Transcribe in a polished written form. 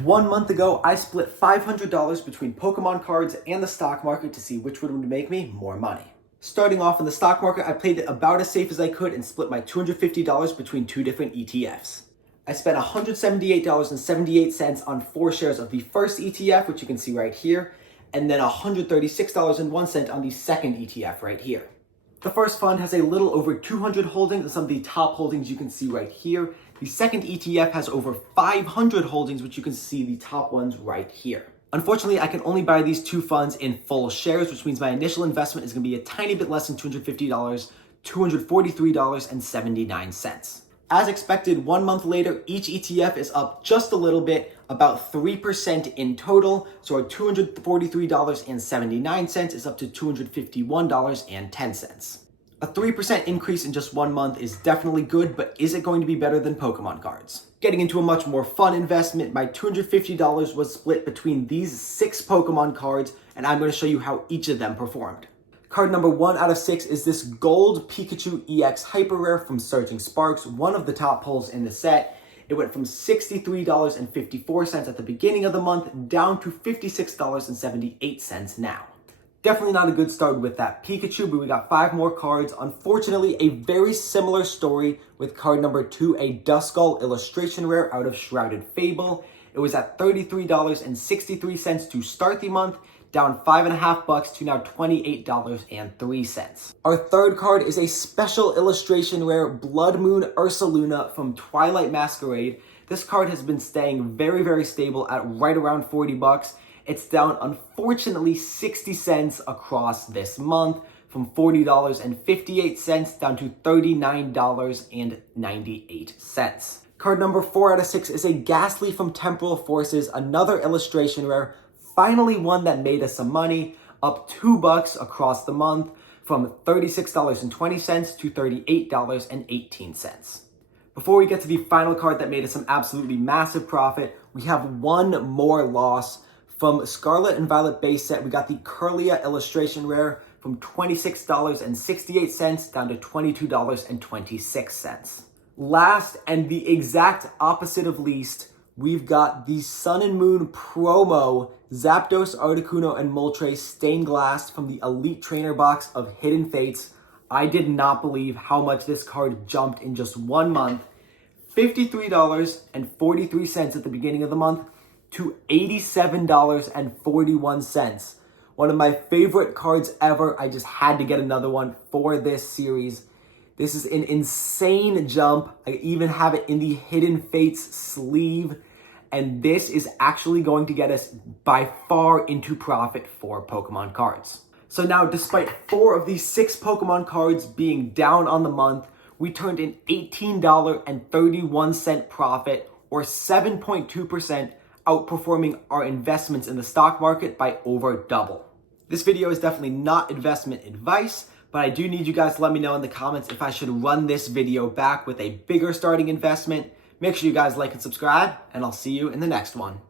1 month ago, I split $500 between Pokemon cards and the stock market to see which one would make me more money. Starting off in the stock market, I played it about as safe as I could and split my $250 between two different ETFs. I spent $178.78 on 4 shares of the first ETF, which you can see right here, and then $136.01 on the second ETF right here. The first fund has a little over 200 holdings, and some of the top holdings you can see right here. The second ETF has over 500 holdings, which you can see the top ones right here. Unfortunately, I can only buy these two funds in full shares, which means my initial investment is going to be a tiny bit less than $250, $243.79. As expected, 1 month later, each ETF is up just a little bit, about 3% in total. So our $243.79 is up to $251.10. A 3% increase in just 1 month is definitely good, but is it going to be better than Pokemon cards? Getting into a much more fun investment, my $250 was split between these 6 Pokemon cards, and I'm going to show you how each of them performed. Card number 1 out of 6 is this Gold Pikachu EX Hyper Rare from Surging Sparks, one of the top pulls in the set. It went from $63.54 at the beginning of the month down to $56.78 now. Definitely not a good start with that Pikachu, but we got 5 more cards. Unfortunately, a very similar story with card number 2, a Duskull illustration rare out of Shrouded Fable. It was at $33.63 to start the month, down $5.50 to now $28.03. Our third card is a special illustration rare Blood Moon Ursaluna from Twilight Masquerade. This card has been staying very, very stable at right around $40. It's down, unfortunately, 60 cents across this month, from $40.58 down to $39.98. Card number 4 out of 6 is a Ghastly from Temporal Forces, another illustration rare. Finally one that made us some money, up $2 across the month, from $36.20 to $38.18. Before we get to the final card that made us some absolutely massive profit, we have one more loss. From Scarlet and Violet base set, we got the Kirlia illustration rare from $26.68 down to $22.26. Last, and the exact opposite of least, we've got the Sun and Moon promo Zapdos, Articuno, and Moltres Stained Glass from the Elite Trainer box of Hidden Fates. I did not believe how much this card jumped in just 1 month. $53.43 at the beginning of the month to $87.41. One of my favorite cards ever. I just had to get another one for this series. This is an insane jump. I even have it in the Hidden Fates sleeve. And this is actually going to get us by far into profit for Pokemon cards. So now, despite 4 of these 6 Pokemon cards being down on the month, we turned in $18.31 profit, or 7.2%, outperforming our investments in the stock market by over double. This video is definitely not investment advice, but I do need you guys to let me know in the comments if I should run this video back with a bigger starting investment. Make sure you guys like and subscribe, and I'll see you in the next one.